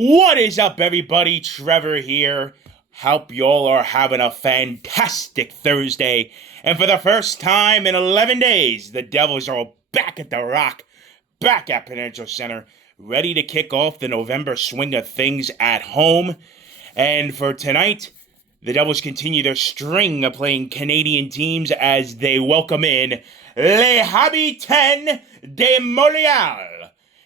What is up, everybody? Trevor here. Hope y'all are having a fantastic Thursday. And for the first time in 11 days, the Devils are back at the Rock, back at Prudential Center, ready to kick off the November swing of things at home. And for tonight, the Devils continue their string of playing Canadian teams as they welcome in Les Habitants de Montréal.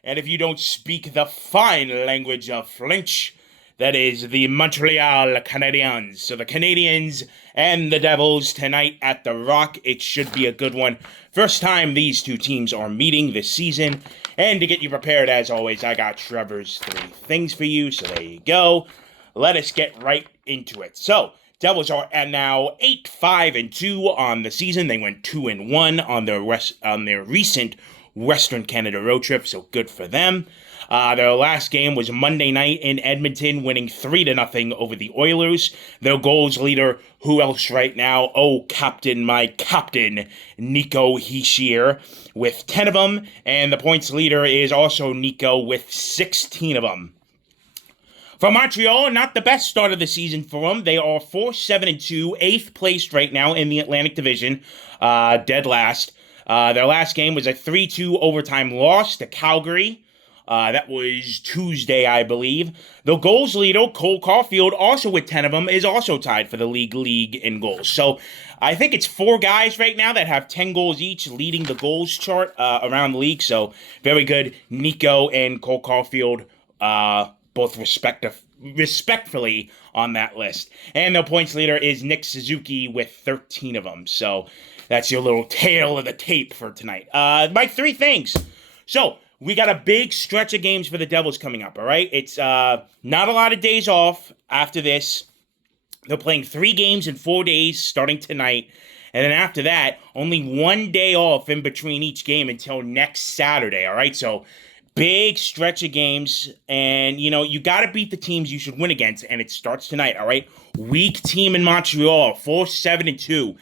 And if you don't speak the fine language of French, that is the Montreal Canadiens. So the Canadians and the Devils tonight at the Rock. It should be a good one. First time these two teams are meeting this season. And to get you prepared, as always, I got Trevor's 3 things for you. So there you go. Let us get right into it. So, Devils are at now 8-5-2 on the season. They went 2-1 on their recent Western Canada road trip, so good for them. Their last game was Monday night in Edmonton, winning 3-0 over the Oilers. Their goals leader, who else right now? Oh, my captain, Nico Hischier, with 10 of them. And the points leader is also Nico with 16 of them. For Montreal, not the best start of the season for them. They are 4-7-2, 8th placed right now in the Atlantic Division, dead last. Their last game was a 3-2 overtime loss to Calgary. That was Tuesday, I believe. The goals leader, Cole Caulfield, also with 10 of them, is also tied for the league in goals. So I think it's 4 guys right now that have 10 goals each leading the goals chart around the league. So very good. Nico and Cole Caulfield both respectfully on that list. And the points leader is Nick Suzuki with 13 of them. So that's your little tail of the tape for tonight. My 3 things. So, we got a big stretch of games for the Devils coming up, all right? It's not a lot of days off after this. They're playing 3 games in 4 days starting tonight. And then after that, only 1 day off in between each game until next Saturday, all right? So, big stretch of games. And, you got to beat the teams you should win against. And it starts tonight, all right? Weak team in Montreal, 4-7-2.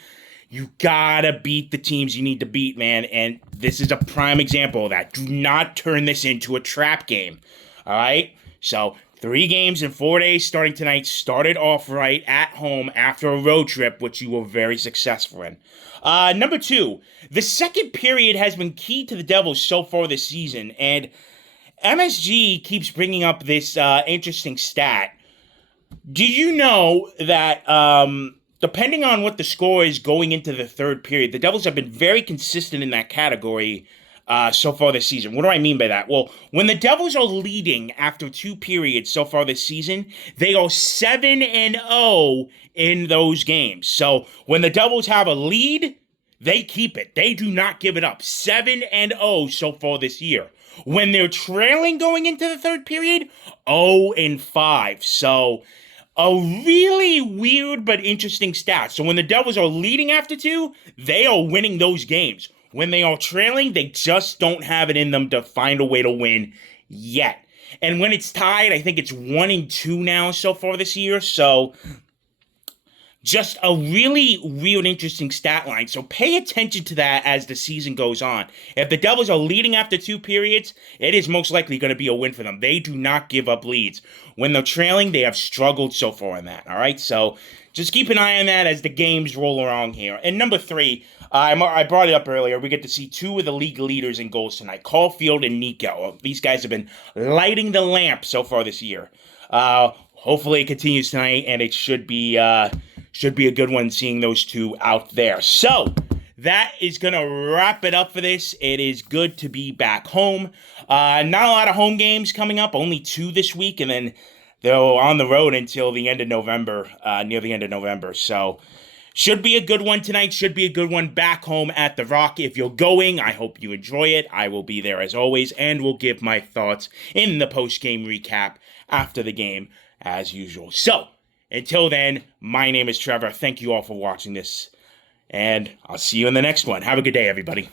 You gotta beat the teams you need to beat, man, and this is a prime example of that. Do not turn this into a trap game, all right? So, 3 games in 4 days starting tonight. Started off right at home after a road trip, which you were very successful in. Number 2, the second period has been key to the Devils so far this season, and MSG keeps bringing up this interesting stat. Do you know that depending on what the score is going into the third period, the Devils have been very consistent in that category so far this season. What do I mean by that? Well, when the Devils are leading after 2 periods so far this season, they are 7-0 in those games. So when the Devils have a lead, they keep it. They do not give it up. 7-0 so far this year. When they're trailing going into the third period, 0-5. So a really weird but interesting stat. So when the Devils are leading after 2, they are winning those games. When they are trailing, they just don't have it in them to find a way to win yet. And when it's tied, I think it's 1-2 now so far this year. So just a really weird, interesting stat line. So pay attention to that as the season goes on. If the Devils are leading after 2 periods, it is most likely going to be a win for them. They do not give up leads. When they're trailing, they have struggled so far in that, all right? So just keep an eye on that as the games roll around here. And number 3, I brought it up earlier. We get to see 2 of the league leaders in goals tonight, Caulfield and Nico. These guys have been lighting the lamp so far this year. Hopefully it continues tonight, and it should be a good one seeing those 2 out there. So that is going to wrap it up for this. It is good to be back home. Not a lot of home games coming up, only 2 this week, and then they're on the road until the end of November, near the end of November. So should be a good one tonight. Should be a good one back home at the Rock. If you're going, I hope you enjoy it. I will be there as always, and will give my thoughts in the post-game recap after the game as usual. So until then, my name is Trevor. Thank you all for watching this, and I'll see you in the next one. Have a good day, everybody.